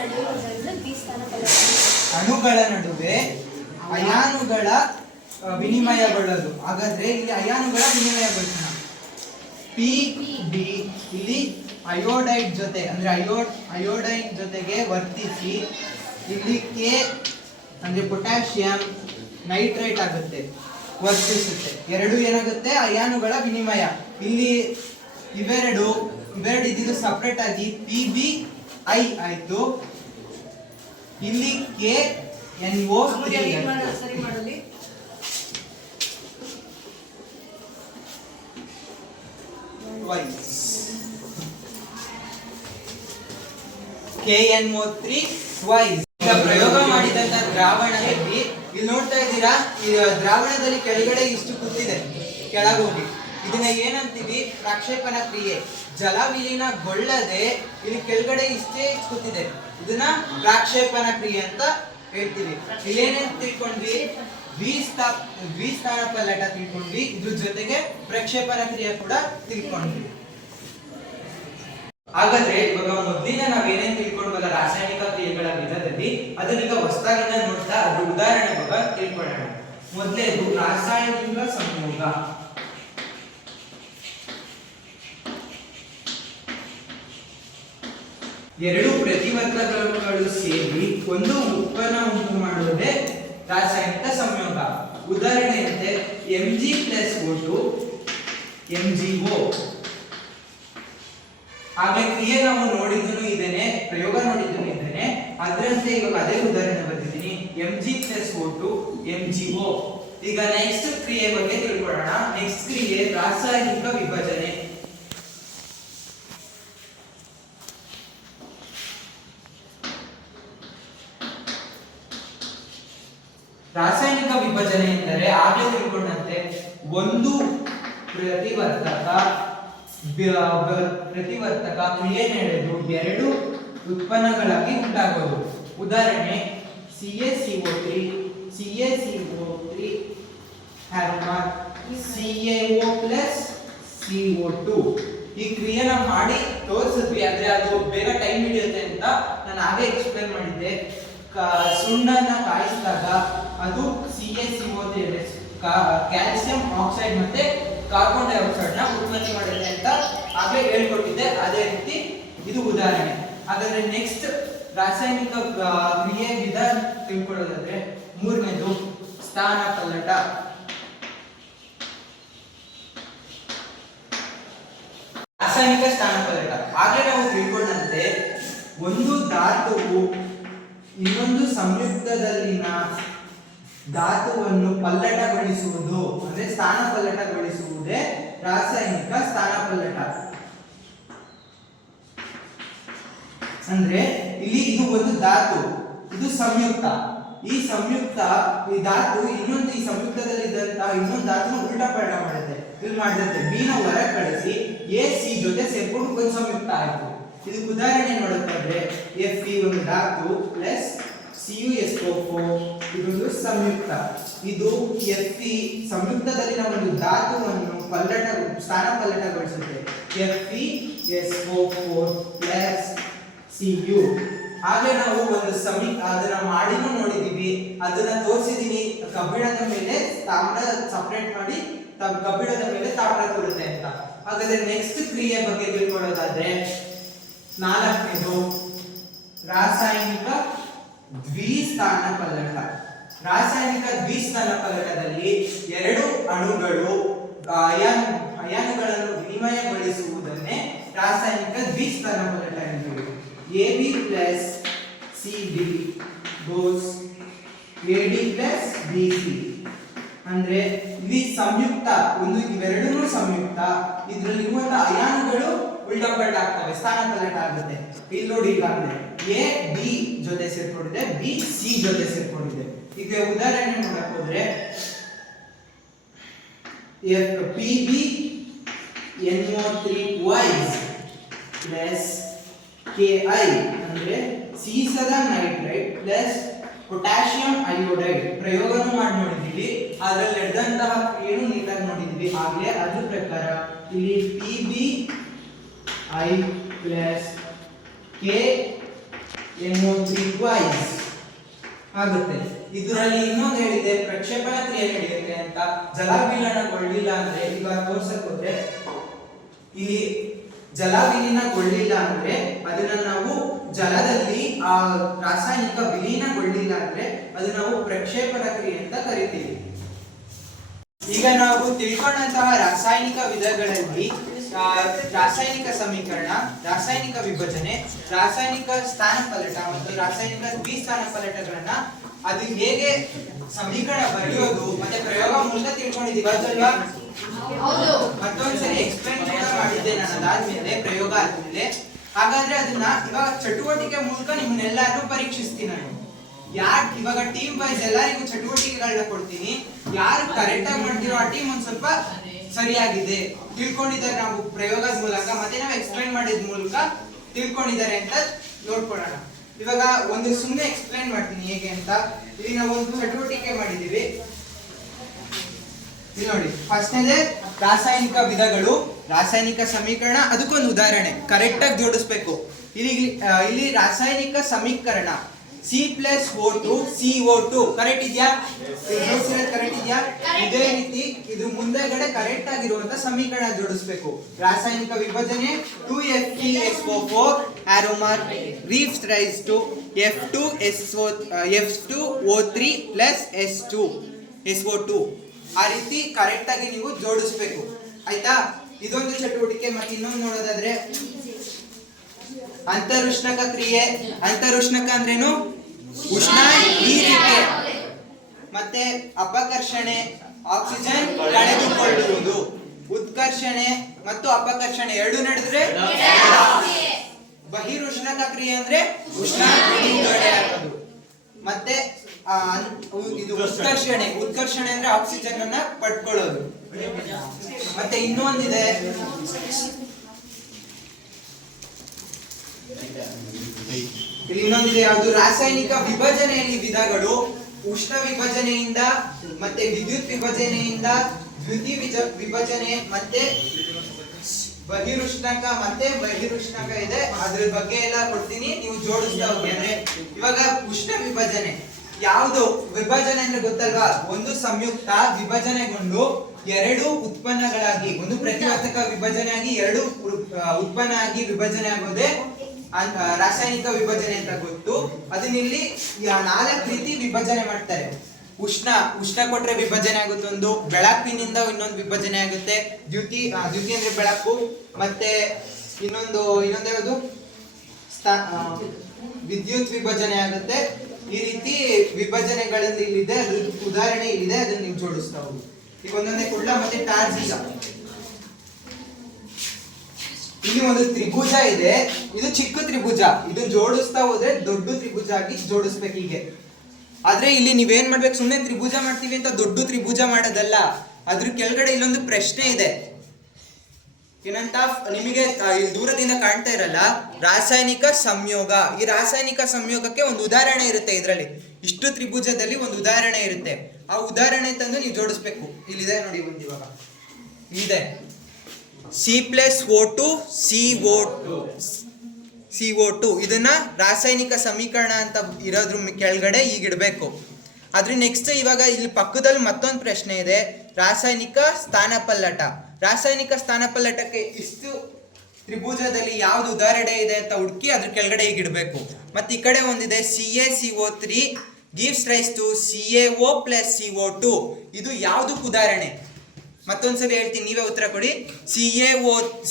ನಡೆಯುವುದರಿಂದ ದ್ವಿಸ್ಥಾನ ಪಲಟ. ಅಣುಗಳ ನಡುವೆ ಅಯಾನುಗಳ ವಿನಿಮಯಗೊಳ್ಳೋದು. ಹಾಗಾದ್ರೆ ಇಲ್ಲಿ ಅಯಾನುಗಳ ವಿನಿಮಯಗೊಳ್ಳೋಣ. PB ಇಲ್ಲಿ ಅಯೋಡೈಡ್ ಜೊತೆ ಅಂದ್ರೆ ಅಯೋಡೈನ್ ಜೊತೆಗೆ ವರ್ತಿಸಿ ಇಲ್ಲಿ K ಅಂದ್ರೆ ಪೊಟ್ಯಾಷಿಯಂ ನೈಟ್ರೇಟ್ ಆಗುತ್ತೆ, ವರ್ತಿಸುತ್ತೆ. ಎರಡು ಏನಾಗುತ್ತೆ? ಅಯಾನುಗಳ ವಿನಿಮಯ. ಇಲ್ಲಿ ಇವೆರಡು ಇದ್ದಿದ್ದು ಸಪರೇಟ್ ಆಗಿ PbI ಆಯ್ತು. ಇಲ್ಲಿ KNO3 ಸರಿ ಮಾಡಲಿ. KNO3 twice. ಈಗ ಪ್ರಯೋಗ ಮಾಡಿದಂತ ದ್ರಾವಣದಲ್ಲಿ ಇಲ್ಲಿ ನೋಡ್ತಾ ಇದ್ದೀರಾ, ಈ ದ್ರಾವಣದಲ್ಲಿ ಕೆಳಗಡೆ ಇಷ್ಟು ಕೂತಿದೆ, ಕೆಳಗೋಗಿ ಇದನ್ನ ಏನಂತೀವಿ? ಪ್ರಕ್ಷೇಪಣ ಕ್ರಿಯೆ. ಜಲ ವಿಲೀನಗೊಳ್ಳದೆ ಇಲ್ಲಿ ಕೆಳಗಡೆ ಇಷ್ಟೇ ಕೂತಿದೆ, ಇದನ್ನ ಪ್ರಕ್ಷೇಪಣ ಕ್ರಿಯೆ ಅಂತ ಹೇಳ್ತೀವಿ. ಇಲ್ಲೇನೇನ್ ತಿಳ್ಕೊಂಡ್ವಿ? ದ್ವಿಸ್ಥಾನ ಪಲ್ಲಟ ತಿಳ್ಕೊಂಡ್ವಿ, ಇದ್ರ ಜೊತೆಗೆ ಪ್ರಕ್ಷೇಪಣ ಕ್ರಿಯೆ ಕೂಡ ತಿಳ್ಕೊಂಡ್ವಿ. ಹಾಗಾದ್ರೆ ಇವಾಗ ಮೊದಲಿನ ನಾವೇನೇನ್ ತಿಳ್ಕೊಂಡ್ವಲ್ಲ ರಾಸಾಯನಿಕ ಕ್ರಿಯೆಗಳ ವಿಧದಲ್ಲಿ, ಅದನ್ನೀಗ ಹೊಸದಾಗಿಂದ ನೋಡ್ತಾ ಅದ್ರ ಉದಾಹರಣೆ ಬಗ್ಗೆ ತಿಳ್ಕೊಳ್ಳೋಣ. ಮೊದಲೇದು ರಾಸಾಯನಿಕ ಸಂಯೋಗ. ಎರಡು ಪ್ರತಿವರ್ತಕಗಳು ಸೇರಿ ಒಂದು ಉತ್ಪನ್ನ ಉಂಟು ಮಾಡುವುದೇ ರಾಸಾಯನಿಕ ಸಂಯೋಗ. ಉದಾಹರಣೆಯಂತೆ Mg+O2 MgO. ಹಾಗೆ ಕ್ರಿಯೆ ನಾವು ನೋಡಿದ್ದು ಇದೇನೆ, ಪ್ರಯೋಗ ನೋಡಿದ್ದು ಇದೇನೆ, ಅದರಂತೆ ಇವಾಗ ಅದೇ ಉದಾಹರಣೆ ಬರ್ತಿದ್ದೀನಿ. Mg+O2 MgO. ಈಗ ನೆಕ್ಸ್ಟ್ ಕ್ರಿಯೆ ಬಗ್ಗೆ ತಿಳ್ಕೊಳ್ಳೋಣ. ನೆಕ್ಸ್ಟ್ ಕ್ರಿಯೆ ರಾಸಾಯನಿಕ ವಿಭಜನೆ. ರಾಸಾಯನಿಕ ವಿಭಜನೆ ಎಂದರೆ ಆಗಲೇ ತಿಳ್ಕೊಂಡಂತೆ ಒಂದು ಪ್ರತಿವರ್ತಕ ಕ್ರಿಯೆ ನಡೆದು ಎರಡು ಉತ್ಪನ್ನಗಳಾಗಿ ಉಂಟಾಗೋದು. ಉದಾಹರಣೆ CaCO3 CaO2 ಈ ಕ್ರಿಯೆನ ಮಾಡಿ ತೋರಿಸಿದ್ವಿ, ಆದ್ರೆ ಅದು ಬೇಗ ಟೈಮ್ ಹಿಡಿಯುತ್ತೆ ಅಂತ ನಾನು ಹಾಗೆ ಎಕ್ಸ್ಪ್ಲೇನ್ ಮಾಡಿದ್ದೆ. ಸುಣ್ಣನ ಕಾಯಿಸಿದಾಗ ಅದು CaCO3 ಕ್ಯಾಲ್ಸಿಯಂ ಆಕ್ಸೈಡ್ ಮತ್ತೆ ಕಾರ್ಬನ್ ಡೈಆಕ್ಸೈಡ್ ನ ಉತ್ಪತ್ತಿ ಮಾಡುತ್ತೆ ಅಂತ ಆಗಲೇ ಹೇಳ್ಕೊಟ್ಟಿದ್ದೆ. ಅದೇ ರೀತಿ ಇದು ಉದಾಹರಣೆ. ಹಾಗಾದ್ರೆ ನೆಕ್ಸ್ಟ್ ರಾಸಾಯನಿಕ ಕ್ರಿಯೆ ವಿಧ ತಿಳ್ಕೊಳ್ಳೋದಾದ್ರೆ ಮೂರನೇದು ಸ್ಥಾನ ಪಲ್ಲಟ. ರಾಸಾಯನಿಕ ಸ್ಥಾನಪಲ್ಲಟ. ಆಗಲೇ ನಾವು ತಿಳ್ಕೊಂಡಂತೆ ಒಂದು ಧಾತುವು ಇನ್ನೊಂದು ಸಂಯುಕ್ತದಲ್ಲಿನ ಧಾತುವನ್ನು ಪಲ್ಲಟಗೊಳಿಸುವುದು ಅಂದ್ರೆ ಸ್ಥಾನಪಲ್ಲಟಗೊಳಿಸುವುದೇ ರಾಸಾಯನಿಕ ಸ್ಥಾನಪಲ್ಲಟ. ಅಂದ್ರೆ ಇಲ್ಲಿ ಇದು ಒಂದು ಧಾತು, ಇದು ಸಂಯುಕ್ತ. ಈ ಧಾತು ಇನ್ನೊಂದು ಈ ಸಂಯುಕ್ತದಲ್ಲಿ ಇದ್ದಂತಹ ಇನ್ನೊಂದು ಧಾತುನ ಉಲ್ಟಾ ಪಲ್ಟಾ ಮಾಡುತ್ತೆ. ಇಲ್ಲಿ ಮಾಡಿದಂತೆ ಬಿ ನ ಹೊರ ಕಳಿಸಿ ಎ ಸಿ ಜೊತೆ ಸೇರ್ಕೊಂಡು ಒಂದು ಸಂಯುಕ್ತ ಆಯ್ತು. ಇದಕ್ಕೆ ಉದಾಹರಣೆ ನೋಡೋದಾದ್ರೆ Fe ಒಂದು ಧಾತು ಪ್ಲಸ್ CuSO4 ಇದೊಂದು ಸಂಯುಕ್ತ. ಇದು Fe ಸಂಯುಕ್ತದಲ್ಲಿನ ಒಂದು ಧಾತುವನ್ನು ಸ್ಥಾನಪಲ್ಲಟಗೊಳಿಸುತ್ತೆ. FeSO4 plus Cu. ಹಾಗೆ ನಾವು ಒಂದು ಅದನ್ನ ಮಾಡಿನೂ ನೋಡಿದೀವಿ, ಅದನ್ನ ತೋರಿಸಿದೀನಿ. ಕಬ್ಬಿಣದ ಮೇಲೆ ತಾಮ್ರ ಸಪರೇಟ್ ಮಾಡಿ ಕಬ್ಬಿಣದ ಮೇಲೆ ತಾಮ್ರ ಕೂರುತ್ತೆ ಅಂತ. ಹಾಗಾದ್ರೆ ನೆಕ್ಸ್ಟ್ ಕ್ರಿಯೆ ಬಗ್ಗೆ ತಿಳ್ಕೊಳ್ಳೋದಾದ್ರೆ ನಾಲ್ಕನೇದು ರಾಸಾಯನಿಕ ದ್ವಿಸ್ಥಾನಪಲ್ಲಟ. ರಾಸಾಯನಿಕ ದ್ವಿಸ್ಥಾನಪಲ್ಲಟದಲ್ಲಿ ಎರಡು ಅಣುಗಳು ಅಯಾನುಗಳನ್ನು ವಿನಿಮಯಗೊಳಿಸುವುದನ್ನೇ ರಾಸಾಯನಿಕ ದ್ವಿಸ್ಥಾನಪಲ್ಲಟ ಎನ್ನುವುದು. AB plus CD goes AD plus BC. ಅಂದ್ರೆ ಇಲ್ಲಿ ಸಂಯುಕ್ತ ಒಂದು, ಇವೆರಡೂ ಸಂಯುಕ್ತ. ಇದರಲ್ಲಿ ಇರುವಂತಹ ಅಯಾನುಗಳು ಉಲ್ಟಾ ಪಲ್ಟಾ ಆಗ್ತವೆ, ಸ್ಥಾನಪಲ್ಲಟ ಆಗುತ್ತೆ. ಇಲ್ಲಿ ನೋಡಿ, ಈಗಾಗಲೇ A B ಜೊತೆ ಸೇರ್ಕೊಂಡಿದೆ, B C ಜೊತೆ ಸೇರ್ಕೊಂಡಿದೆ. ಈಗ ಉದಾಹರಣೆ ನೋಡಕ್ ಹೋದ್ರೆ PB NO3 plus Ki ಅಂದ್ರೆ ಸೀಸದ ನೈಟ್ರೈಟ್ ಪ್ಲಸ್ ಪೊಟ್ಯಾಷಿಯಂ ಅಯೋಡೈಡ್ ಪ್ರಯೋಗನೂ ಮಾಡಿ ನೋಡಿದೀವಿ. ಅದರಲ್ಲಿ ನಡೆದಂತಹ ಏನು ನೀಟಾಗಿ ನೋಡಿದ್ವಿ ಆಗ್ಲೇ. ಅದ್ರ ಪ್ರಕಾರ ಇಲ್ಲಿ PbI ಪ್ಲಸ್ KNO3 ಆಗುತ್ತೆ. ಇದರಲ್ಲಿ ಇನ್ನೊಂದು ಹೇಳಿದೆ ಪ್ರಕ್ಷೇಪಣ ಕ್ರಿಯೆ ನಡೆಯುತ್ತೆ ಅಂತ. ಜಲವಿಲೀನಗೊಳ್ಳಿಲ್ಲ ಅಂದ್ರೆ, ಈಗ ತೋರ್ಸಕ್ ಹೋದ್ರೆ ಇಲ್ಲಿ ಜಲವಿಲೀನಗೊಳ್ಳಿಲ್ಲ ಅಂದ್ರೆ ಅದನ್ನ ನಾವು ಜಲದಲ್ಲಿ ಆ ರಾಸಾಯನಿಕ ವಿಲೀನಗೊಳ್ಳಿಲ್ಲ ಅಂದ್ರೆ ಅದನ್ನ ನಾವು ಪ್ರಕ್ಷೇಪಣ ಕ್ರಿಯೆ ಅಂತ ಕರಿತೀವಿ. ಈಗ ನಾವು ತಿಳ್ಕೊಂಡಂತಹ ರಾಸಾಯನಿಕ ವಿಧಗಳಲ್ಲಿ ರಾಸಾಯನಿಕ ಸಮೀಕರಣ, ರಾಸಾಯನಿಕ ವಿಭಜನೆ, ರಾಸಾಯನಿಕ ಸ್ಥಾನಪಲ್ಲಟ ಮತ್ತು ರಾಸಾಯನಿಕ ದ್ವಿಸ್ಥಾನಪಲ್ಲಟಗಳನ್ನ ಅದು ಹೇಗೆ ಸಮೀಕರಣ ಬರೆಯೋದು ಮತ್ತೆ ಪ್ರಯೋಗ ಮೂಲಕ ತಿಳ್ಕೊಂಡಿದ್ದೀವಿ ಅಲ್ವಾ? ಮತ್ತೊಂದ್ಸರಿ ಎಕ್ಸ್ಪ್ಲೈನ್ ಕೂಡ ಮಾಡಿದ್ದೆ ನಾನು ಅದಾದ್ಮೇಲೆ, ಪ್ರಯೋಗ ಆದ್ಮೇಲೆ. ಹಾಗಾದ್ರೆ ಅದನ್ನ ಇವಾಗ ಚಟುವಟಿಕೆ ಮೂಲಕ ನಿಮ್ಮನ್ನೆಲ್ಲರೂ ಪರೀಕ್ಷಿಸ್ತೀನಿ ನಾನು. ಇವಾಗ ಟೀಮ್ ವೈಸ್ ಎಲ್ಲರಿಗೂ ಚಟುವಟಿಕೆಗಳನ್ನ ಕೊಡ್ತೀನಿ. ಯಾರು ಕರೆಕ್ಟ್ ಆಗಿ ಮಾಡ್ತಿರೋ ಆ ಟೀಮ್ ಒಂದ್ ಸ್ವಲ್ಪ ಸರಿಯಾಗಿದೆ, ತಿಳ್ಕೊಂಡಿದ್ದಾರೆ ನಾವು ಪ್ರಯೋಗದ ಮೂಲಕ ಮತ್ತೆ ನಾವು ಎಕ್ಸ್ಪ್ಲೈನ್ ಮಾಡಿದ ಮೂಲಕ ತಿಳ್ಕೊಂಡಿದ್ದಾರೆ ಅಂತ ನೋಡ್ಕೊಳ್ಳೋಣ. ಇವಾಗ ಒಂದು ಸುಮ್ಮನೆ ಎಕ್ಸ್ಪ್ಲೈನ್ ಮಾಡ್ತೀನಿ ಹೇಗೆ ಅಂತ. ಇಲ್ಲಿ ನಾವು ಒಂದು ಚಟುವಟಿಕೆ ಮಾಡಿದೀವಿ. ಇಲ್ಲಿ ನೋಡಿ, ಫಸ್ಟ್ನೇದೇ ರಾಸಾಯನಿಕ ವಿಧಗಳು, ರಾಸಾಯನಿಕ ಸಮೀಕರಣ, ಅದಕ್ಕೊಂದು ಉದಾಹರಣೆ ಕರೆಕ್ಟ್ ಆಗಿ ಜೋಡಿಸ್ಬೇಕು. ಇಲ್ಲಿ ರಾಸಾಯನಿಕ ಸಮೀಕರಣ C+O2 CO2 ಕರೆಕ್ಟ್ ಇದೆಯಾ? ಕರೆಕ್ಟ್ ಇದೆಯಾ? ಇದೇ ರೀತಿ ಇದು ಮುಂದೆಗಡೆ ಕರೆಕ್ಟ್ ಆಗಿರುವಂತ ಸಮೀಕರಣ ಜೋಡಿಸ್ಬೇಕು. ರಾಸಾಯನಿಕ ವಿಭಜನೆ 2FeSO4 arrow mark gives rise to F2O3 plus SO2. ಆ ರೀತಿ ಕರೆಕ್ಟ್ ಆಗಿ ನೀವು ಜೋಡಿಸ್ಬೇಕು, ಆಯ್ತಾ? ಇದೊಂದು ಚಟುವಟಿಕೆ. ಮತ್ತೆ ಇನ್ನೊಂದು ನೋಡೋದಾದ್ರೆ ಅಂತರುಷ್ಣಕ ಕ್ರಿಯೆ. ಅಂತರುಷ್ಣಕ ಅಂದ್ರೇನು? ಉಷ್ಣ ಹೀರಿಕೆ. ಮತ್ತೆ ಅಪಕರ್ಷಣೆ, ಆಕ್ಸಿಜನ್ ಕಳೆದುಕೊಳ್ಳುವುದು. ಉತ್ಕರ್ಷಣೆ ಮತ್ತು ಅಪಕರ್ಷಣೆ ಎರಡು ನಡೆದ್ರೆ ಬಹಿರುಷ್ಣಕ ಕ್ರಿಯೆ ಅಂದ್ರೆ ಉಷ್ಣ ಬಿಡುಗಡೆ ಆಗೋದು. ಮತ್ತೆ ಇದು ಉತ್ಕರ್ಷಣೆ ಅಂದ್ರೆ ಆಕ್ಸಿಜನ್ ಅನ್ನ ಪಡ್ಕೊಳ್ಳೋದು. ಮತ್ತೆ ಇನ್ನೊಂದಿದೆ, ಯಾವುದು? ರಾಸಾಯನಿಕ ವಿಭಜನೆಯಲ್ಲಿ ವಿಧಗಳು. ಉಷ್ಣ ವಿಭಜನೆಯಿಂದ ಮತ್ತೆ ವಿದ್ಯುತ್ ವಿಭಜನೆಯಿಂದ ದ್ಯುತಿ ವಿಭಜನೆ ಮತ್ತೆ ಬಹಿರುಷ್ಣಕ ಮತ್ತೆ ಬಹಿರುಷ್ಣಕ ಇದೆ. ಅದ್ರ ಬಗ್ಗೆ ಎಲ್ಲ ಕೊಡ್ತೀನಿ, ನೀವು ಜೋಡಿಸ್ತಾ ಹೋಗಿ. ಅಂದ್ರೆ ಇವಾಗ ಉಷ್ಣ ವಿಭಜನೆ ಯಾವುದು? ವಿಭಜನೆ ಅಂದ್ರೆ ಗೊತ್ತಲ್ವಾ? ಒಂದು ಸಂಯುಕ್ತ ವಿಭಜನೆಗೊಂಡು ಎರಡು ಉತ್ಪನ್ನಗಳಾಗಿ, ಒಂದು ಪ್ರತಿವರ್ತಕ ವಿಭಜನೆ ಆಗಿ ಎರಡು ಉತ್ಪನ್ನ ಆಗಿ ವಿಭಜನೆ ಆಗೋದೇ ರಾಸಾಯನಿಕ ವಿಭಜನೆ ಅಂತ ಗೊತ್ತು. ಅದನ್ನಿಲ್ಲಿ 4 ರೀತಿ ವಿಭಜನೆ ಮಾಡ್ತಾರೆ. ಉಷ್ಣ ಕೊಟ್ರೆ ವಿಭಜನೆ ಆಗುತ್ತೆ ಒಂದು, ಬೆಳಕಿನಿಂದ ಇನ್ನೊಂದು ವಿಭಜನೆ ಆಗುತ್ತೆ, ದ್ಯುತಿ ಅಂದ್ರೆ ಬೆಳಕು, ಮತ್ತೆ ಇನ್ನೊಂದು ಯಾವುದು ವಿದ್ಯುತ್ ವಿಭಜನೆ ಆಗುತ್ತೆ. ಈ ರೀತಿ ವಿಭಜನೆಗಳಲ್ಲಿ ಇಲ್ಲಿದೆ, ಅದ್ರ ಉದಾಹರಣೆ ಇಲ್ಲಿದೆ, ಅದನ್ನ ನೀವು ಜೋಡಿಸ್ತಾ ಹೋಗಿ. ಈಗ ಒಂದೊಂದೇ ಕೊಡ್ಲಾ? ಮತ್ತೆ ಟಾರ್ಜಿಯ ಇಲ್ಲಿ ಒಂದು ತ್ರಿಭುಜ ಇದೆ, ಇದು ಚಿಕ್ಕ ತ್ರಿಭುಜ, ಇದು ಜೋಡಿಸ್ತಾ ಹೋದ್ರೆ ದೊಡ್ಡ ತ್ರಿಭುಜ ಆಗಿ ಜೋಡಿಸ್ಬೇಕು ಹೀಗೆ. ಆದ್ರೆ ಇಲ್ಲಿ ನೀವೇನ್ ಮಾಡ್ಬೇಕು, ಸುಮ್ಮನೆ ತ್ರಿಭುಜ ಮಾಡ್ತೀವಿ ಅಂತ ದೊಡ್ಡ ತ್ರಿಭುಜ ಮಾಡೋದಲ್ಲ, ಅದ್ರ ಕೆಳಗಡೆ ಇಲ್ಲೊಂದು ಪ್ರಶ್ನೆ ಇದೆ. ಏನಂತ ನಿಮಗೆ ಇಲ್ಲಿ ದೂರದಿಂದ ಕಾಣ್ತಾ ಇರಲ್ಲ, ರಾಸಾಯನಿಕ ಸಂಯೋಗ. ಈ ರಾಸಾಯನಿಕ ಸಂಯೋಗಕ್ಕೆ ಒಂದು ಉದಾಹರಣೆ ಇರುತ್ತೆ, ಇದರಲ್ಲಿ ಇಷ್ಟು ತ್ರಿಭುಜದಲ್ಲಿ ಒಂದು ಉದಾಹರಣೆ ಇರುತ್ತೆ. ಆ ಉದಾಹರಣೆ ತಂದು ನೀವು ಜೋಡಿಸ್ಬೇಕು. ಇಲ್ಲಿದೆ ನೋಡಿ, ಒಂದು ಇವಾಗ ಇದೆ C+O2 CO2. ಇದನ್ನ ರಾಸಾಯನಿಕ ಸಮೀಕರಣ ಅಂತ ಇರೋದ್ರ ಕೆಳಗಡೆ ಈಗ ಇಡಬೇಕು. ಆದ್ರೆ ನೆಕ್ಸ್ಟ್ ಇವಾಗ ಇಲ್ಲಿ ಪಕ್ಕದಲ್ಲಿ ಮತ್ತೊಂದು ಪ್ರಶ್ನೆ ಇದೆ, ರಾಸಾಯನಿಕ ಸ್ಥಾನಪಲ್ಲಟ. ರಾಸಾಯನಿಕ ಸ್ಥಾನಪಲ್ಲಟಕ್ಕೆ ಇಷ್ಟು ತ್ರಿಭುಜದಲ್ಲಿ ಯಾವ್ದು ಉದಾಹರಣೆ ಇದೆ ಅಂತ ಹುಡುಕಿ ಅದ್ರ ಕೆಳಗಡೆ ಈಗ ಇಡಬೇಕು. ಮತ್ತೆ ಈ ಕಡೆ ಒಂದಿದೆ CaCO3 gives rise to CaO plus CO2. ಇದು ಯಾವ್ದಕ್ಕೆ ಉದಾಹರಣೆ? ಮತ್ತೊಂದ್ಸರಿ ಹೇಳ್ತೀನಿ, ನೀವೇ ಉತ್ತರ ಕೊಡಿ.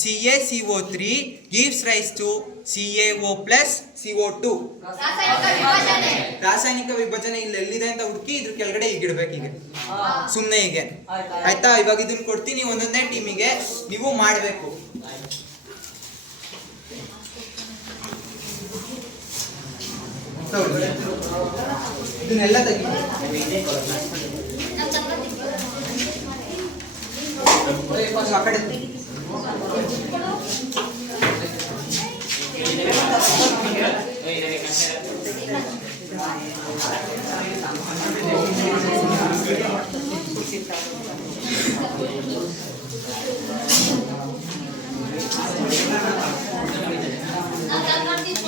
CaCO3 gives rise to CaO plus CO2. ರಾಸಾಯನಿಕ ವಿಭಜನೆ ಇಲ್ಲಿ ಎಲ್ಲಿದೆ ಅಂತ ಹುಡುಕಿ ಇದ್ರ ಕೆಳಗಡೆ ಈಗ ಇಡ್ಬೇಕು, ಹೀಗೆ ಸುಮ್ಮನೆ ಹೀಗೆ. ಆಯ್ತಾ? ಇವಾಗ ಇದನ್ನ ಕೊಡ್ತೀನಿ ಒಂದೊಂದೇ ಟೀಮಿಗೆ, ನೀವು ಮಾಡಬೇಕು. ಇದನ್ನೆಲ್ಲ ತೆಗಿ. ಆ ಕಡೆ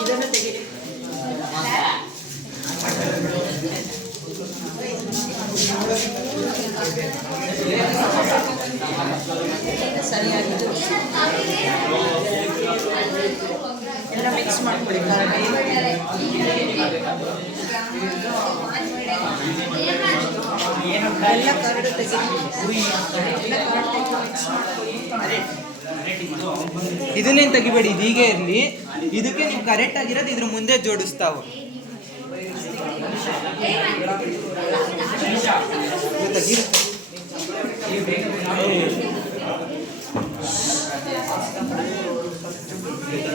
ಇದನ್ನು ತೆಗೀರಿ. ಸರಿಯಾಗಿತ್ತು, ಎಲ್ಲ ಮಿಕ್ಸ್ ಮಾಡ್ಕೊಳ್ಳಿ. ಎಲ್ಲ ಕರಡು ತೆಗೀರಿ. ಇದನ್ನೇನು ತೆಗಿಬೇಡಿ, ಇದು ಹೀಗೆ ಇರಲಿ. ಇದಕ್ಕೆ ನೀವು ಕರೆಕ್ಟ್ ಆಗಿರೋದು ಇದ್ರ ಮುಂದೆ ಜೋಡಿಸ್ತಾವ.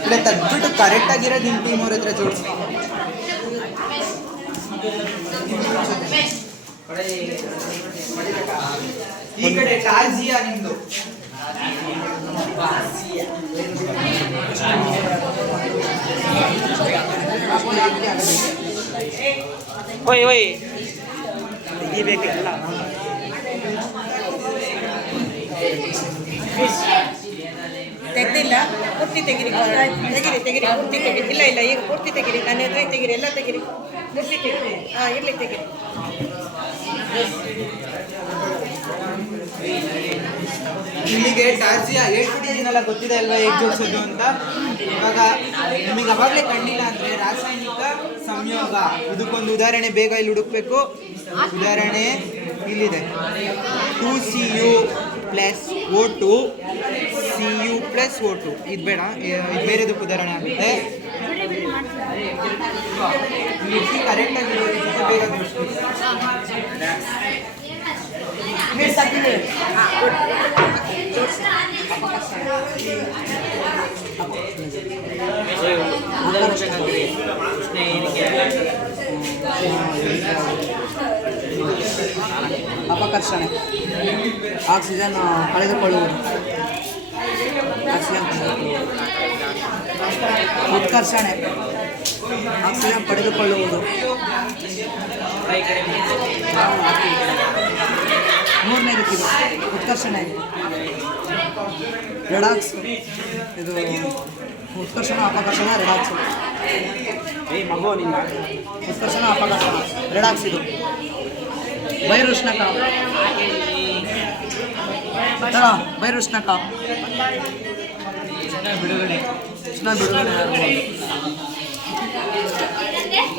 ಇಲ್ಲ ತೆಗ್ದ್ಬಿಟ್ಟು ಕರೆಕ್ಟ್ ಆಗಿರೋದು ನಿಮ್ಮ ಟೀಮ್ ಅವ್ರ ಹತ್ರ ಜೋಡಿಸಿ. ಈ ಕಡೆ ಟಾಜಿಯಾ ನಿಮ್ದು. ಓಯ್ ತೆಗಿಬೇಕಲ್ಲ. ತೆಗ್ದಿಲ್ಲ, ಪೂರ್ತಿ ತೆಗಿರಿ, ತೆಗಿರಿ ಪೂರ್ತಿ ತೆಗಿರಿ. ಇಲ್ಲ ಈಗ ಪೂರ್ತಿ ತೆಗಿರಿ, ನನ್ನ ಎದುರೇ ತೆಗಿರಿ, ಎಲ್ಲ ತೆಗಿರಿ, ಪೂರ್ತಿ ತೆಗಿರಿ. ಇರ್ಲಿ ತೆಗಿರಿ. ಇಲ್ಲಿಗೆ ಟಾರ್ಜಿಯಾ ಹೇಳ್ಬಿಟ್ಟಿದ್ದೀನಲ್ಲ, ಗೊತ್ತಿದೆ ಅಲ್ವಾ ಹೇಗೆ ಜೋಡಿಸೋದು ಅಂತ. ಇವಾಗ ನಿಮಗೆ ಅವಾಗಲೇ ಕಂಡಿಲ್ಲ ಅಂದರೆ ರಾಸಾಯನಿಕ ಸಂಯೋಗ, ಇದಕ್ಕೊಂದು ಉದಾಹರಣೆ ಬೇಗ ಇಲ್ಲಿ ಹುಡುಕ್ಬೇಕು. ಉದಾಹರಣೆ ಇಲ್ಲಿದೆ, 2Cu plus O2 Cu plus O2. ಇದು ಬೇಡ, ಇದು ಬೇರೆದಕ್ಕೆ ಉದಾಹರಣೆ ಆಗುತ್ತೆ. ಇಲ್ಲಿ ಕರೆಕ್ಟಾಗಿ ಬೇಗ ಜೋಡಿಸ್ಬೇಕು. ಅಪಕರ್ಷಣೆ, ಆಕ್ಸಿಜನ್ ಕಳೆದುಕೊಳ್ಳುವುದು. ಉತ್ಕರ್ಷಣೆ, ಆಕ್ಸಿಜನ್ ಪಡೆದುಕೊಳ್ಳುವುದು. ಮೂರನೇದಕ್ಕಿದು ಉತ್ಕರ್ಷಣೆ. ರೆಡಾಕ್ಸ್, ಇದು ಉತ್ಕರ್ಷಣ ಅಪಕರ್ಷಣ ರೆಡಾಕ್ಸ್. ಉತ್ಕರ್ಷಣ ಅಪಕರ್ಷಣ ರೆಡಾಕ್ಸ್. ಇದು ಬಹಿರುಷ್ಣಕ, ಬಹಿರುಷ್ಣಕ, ಉಷ್ಣ ಬಿಡುಗಡೆ. ಓಕೆ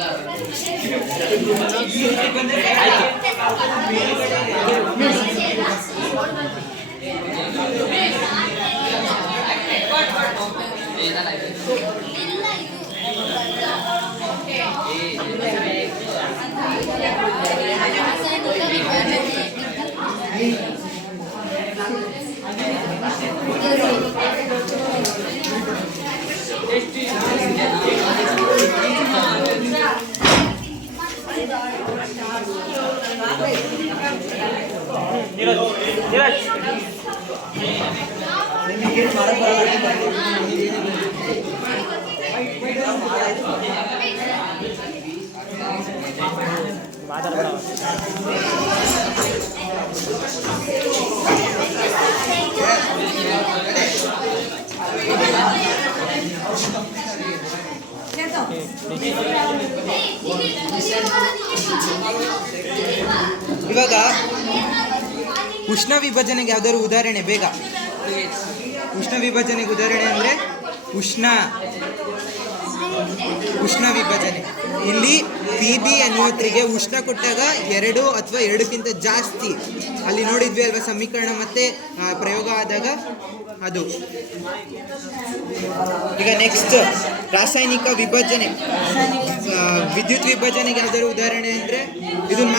ಇವಾಗ ಉಷ್ಣ ವಿಭಜನೆಗೆ ಯಾವ್ದಾದ್ರು ಉದಾಹರಣೆ ಬೇಗ. ಉಷ್ಣ ವಿಭಜನೆಗೆ ಉದಾಹರಣೆ ಅಂದರೆ ಉಷ್ಣ ವಿಭಜನೆ. ಇಲ್ಲಿ PB ಅನ್ನುವತ್ರಿಗೆ ಉಷ್ಣ ಕೊಟ್ಟಾಗ 2 ಅಥವಾ 2ಕ್ಕಿಂತ ಜಾಸ್ತಿ, ಅಲ್ಲಿ ನೋಡಿದ್ವಿ ಅಲ್ವಾ ಸಮೀಕರಣ ಮತ್ತೆ ಪ್ರಯೋಗ ಆದಾಗ ಅದು. ಈಗ ನೆಕ್ಸ್ಟ್ ರಾಸಾಯನಿಕ ವಿಭಜನೆ, ವಿದ್ಯುತ್ ವಿಭಜನೆಗೆ ಯಾವ್ದಾದ್ರು ಉದಾಹರಣೆ ಅಂದರೆ ಇದನ್ನ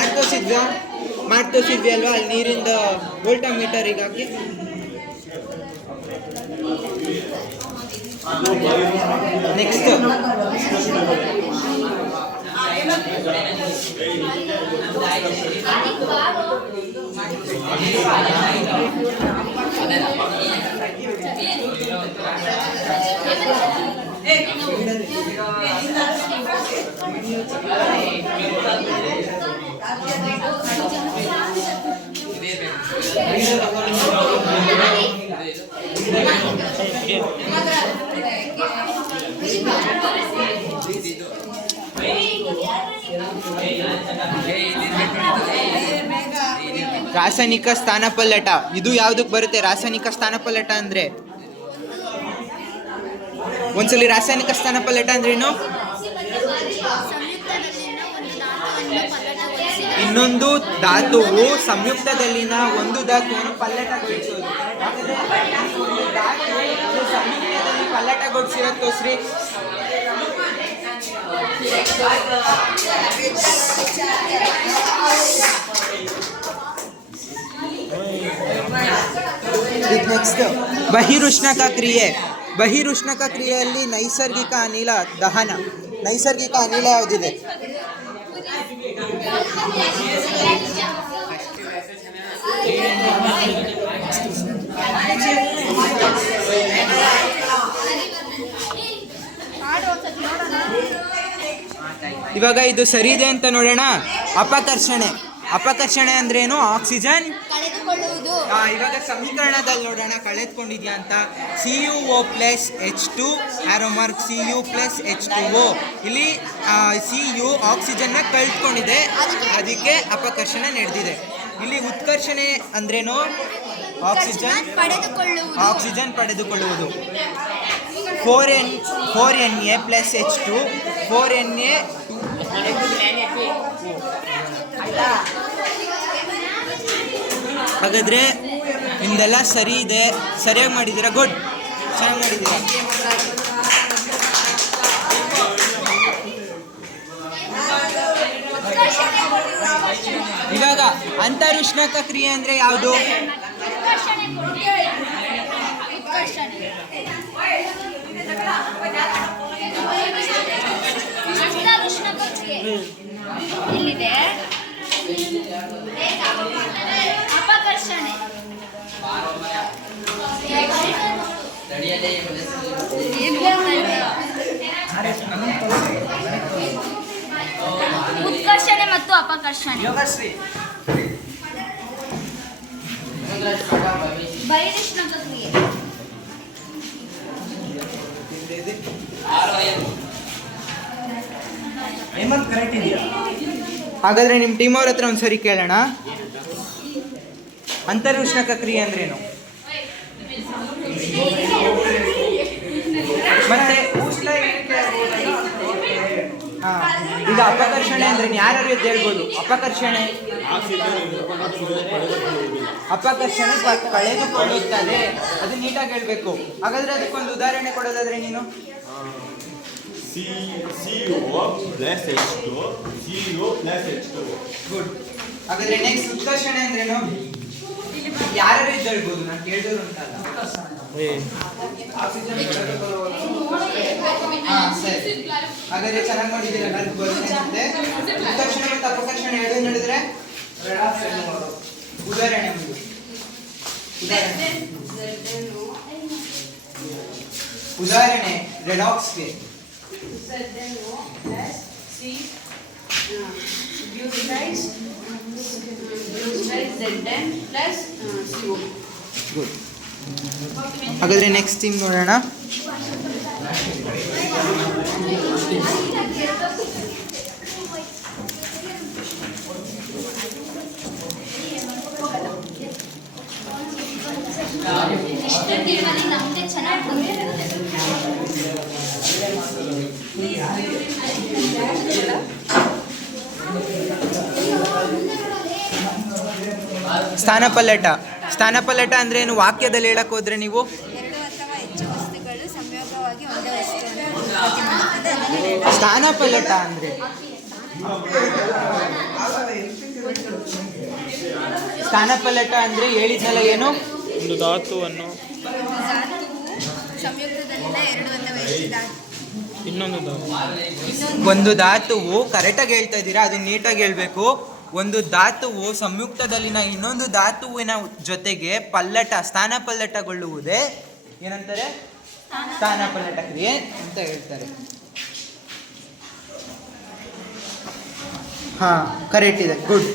ಮಾಡ್ತೋಸಿದ್ವಿ ಅಲ್ವಾ, ಅಲ್ಲಿ ನೀರಿಂದ ವೋಲ್ಟಾಮೀಟರಿಗೆ ಹಾಕಿ. ನೆಕ್ಸ್ಟ್ ರಾಸಾಯನಿಕ ಸ್ಥಾನಪಲ್ಲಟ. ಇದು ಯಾವುದಕ್ಕೆ ಬರುತ್ತೆ ರಾಸಾಯನಿಕ ಸ್ಥಾನಪಲ್ಲಟ ಅಂದರೆ? ಒಂದ್ಸಲಿ ರಾಸಾಯನಿಕ ಸ್ಥಾನಪಲ್ಲಟ ಅಂದ್ರೇನು? ಇನ್ನೊಂದು ಧಾತುವು ಸಂಯುಕ್ತದಲ್ಲಿನ ಒಂದು ಧಾತುವನ್ನು ಪಲ್ಲಟಗೊಳಿಸೋದು. ಸಂಯುಕ್ತದಲ್ಲಿ ಪಲ್ಲಟಗೊಳಿಸಿರೋ ಶ್ರೀ ನೆಕ್ಸ್ಟ್ ಬಹಿರುಷ್ಣಕ ಕ್ರಿಯೆ. ಬಹಿರುಷ್ಣಕ ಕ್ರಿಯೆಯಲ್ಲಿ ನೈಸರ್ಗಿಕ ಅನಿಲ ದಹನ. ನೈಸರ್ಗಿಕ ಅನಿಲ ಯಾವುದಿದೆ? ಇವಾಗ ಇದು ಸರಿ ಇದೆ ಅಂತ ನೋಡೋಣ. ಅಪಕರ್ಷಣೆ. ಅಪಕರ್ಷಣೆ ಅಂದ್ರೇನು? ಆಕ್ಸಿಜನ್ ಕಳೆದುಕೊಳ್ಳುವುದು. ಇವಾಗ ಸಮೀಕರಣದಲ್ಲಿ ನೋಡೋಣ ಕಳೆದುಕೊಂಡಿದ್ಯಾ ಅಂತ. CuO+H2 arrow mark Cu+H2O. ಇಲ್ಲಿ Cu ಆಕ್ಸಿಜನ್ನ ಕಳೆದುಕೊಂಡಿದೆ, ಅದಕ್ಕೆ ಅಪಕರ್ಷಣೆ ನಡೆದಿದೆ. ಇಲ್ಲಿ ಉತ್ಕರ್ಷಣೆ ಅಂದ್ರೇನು? ಆಕ್ಸಿಜನ್ ಪಡೆದುಕೊಳ್ಳುವುದು. 4Na+H2 4Na. ಹಾಗಾದ್ರೆ ನಿಮ್ದೆಲ್ಲ ಸರಿ ಇದೆ, ಸರಿಯಾಗಿ ಮಾಡಿದ್ದೀರಾ. ಗುಡ್, ಚೆನ್ನಾಗಿ ಮಾಡಿದ್ದೀರಾ. ಇವಾಗ ಅಂತರುಷ್ಣಕ ಕ್ರಿಯೆ ಅಂದ್ರೆ ಯಾವುದು? ಇಲ್ಲಿದೆ ಅಪಕರ್ಷಣೆ. ಉತ್ಕರ್ಷಣೆ ಮತ್ತು ಅಪಕರ್ಷಣೆ. ಬಹಿರುಷ್ಣಕ ಕ್ರಿಯೆ. ಹಾಗಾದ್ರೆ ನಿಮ್ಮ ಟೀಮ್ ಅವ್ರ ಹತ್ರ ಒಂದ್ಸರಿ ಕೇಳೋಣ, ಅಂತರುಷ್ಣಕ ಕ್ರಿಯೆ ಅಂದ್ರೇನು? ಮತ್ತೆ ಹಾ. ಈಗ ಅಪಕರ್ಷಣೆ ಅಂದ್ರೆ ಯಾರು ಹೇಳ್ಬೋದು? ಅಪಕರ್ಷಣೆ ಕಳೆದುಕೊಳ್ಳುತ್ತದೆ. ಅದು ನೀಟಾಗಿ ಹೇಳ್ಬೇಕು. ಹಾಗಾದ್ರೆ ಅದಕ್ಕೊಂದು ಉದಾಹರಣೆ ಕೊಡೋದಾದ್ರೆ ನೀನು CO plus H2, CO plus H2. Good. ಹಾಗಾದ್ರೆ ನೆಕ್ಸ್ಟ್ ಉತ್ಕರ್ಷಣೆ ಅಂದ್ರೇನು? ಯಾರು ಹೇಳ್ಬೋದು? ನಾನು ಕೇಳಿದವರು ಅಂತಲ್ಲ. ಹಾ ಸರಿ. ಹಾಗಾದ್ರೆ ಚೆನ್ನಾಗಿ ಮಾಡಿದ್ದೀರಾ. ನನಗೆ ಬರುತ್ತೆ ಅನ್ಸುತ್ತೆ. ಉತ್ಕರ್ಷಣೆ ಮತ್ತು ಅಪಕರ್ಷಣೆ ಹೇಳೋದು ಹೇಳಿದ್ರೆ ಉದಾಹರಣೆ ಒಂದು. ಉದಾಹರಣೆ ರೆಡಾಕ್ಸ್ಗೆ ಗುಡ್. ಹಾಗಾದ್ರೆ ನೆಕ್ಸ್ಟ್ ಥೀಮ್ ನೋಡೋಣ. ನಮ್ಗೆ ಚೆನ್ನಾಗಿ ಬಂದಿರುತ್ತೆ. ಸ್ಥಾನಪಲ್ಲಟ ಅಂದ್ರೆ ಏನು? ವಾಕ್ಯದಲ್ಲಿ ಹೇಳಕ್ ಹೋದ್ರೆ ನೀವು ಎರಡು ಅಥವಾ ಹೆಚ್ಚು ವಸ್ತುಗಳು ಸಂಯೋಗವಾಗಿ ಒಂದೇ ವಸ್ತುವನ್ನು ಸ್ಥಾನಪಲ್ಲಟ ಅಂದ್ರೆ ಹೇಳಿದ್ನಲ್ಲ ಏನು? ಒಂದು ಧಾತುವನ್ನು ಸಂಯುಕ್ತದಲ್ಲಿನ ಎರಡು ಅಥವಾ ಹೆಚ್ಚು ಧಾತು ಇನ್ನೊಂದು ಧಾತು. ಒಂದು ಧಾತುವು ಕರೆಕ್ಟಾಗಿ ಹೇಳ್ತಾ ಇದ್ದೀರಾ, ಅದು ನೀಟಾಗಿ ಹೇಳ್ಬೇಕು. ಒಂದು ಧಾತುವು ಸಂಯುಕ್ತದಲ್ಲಿನ ಇನ್ನೊಂದು ಧಾತುವಿನ ಜೊತೆಗೆ ಸ್ಥಾನಪಲ್ಲಟಗೊಳ್ಳುವುದೇ ಏನಂತಾರೆ? ಸ್ಥಾನಪಲ್ಲಟ ಕ್ರಿಯೆ ಅಂತ ಹೇಳ್ತಾರೆ. ಹಾ ಕರೆಕ್ಟ್ ಇದೆ. ಗುಡ್.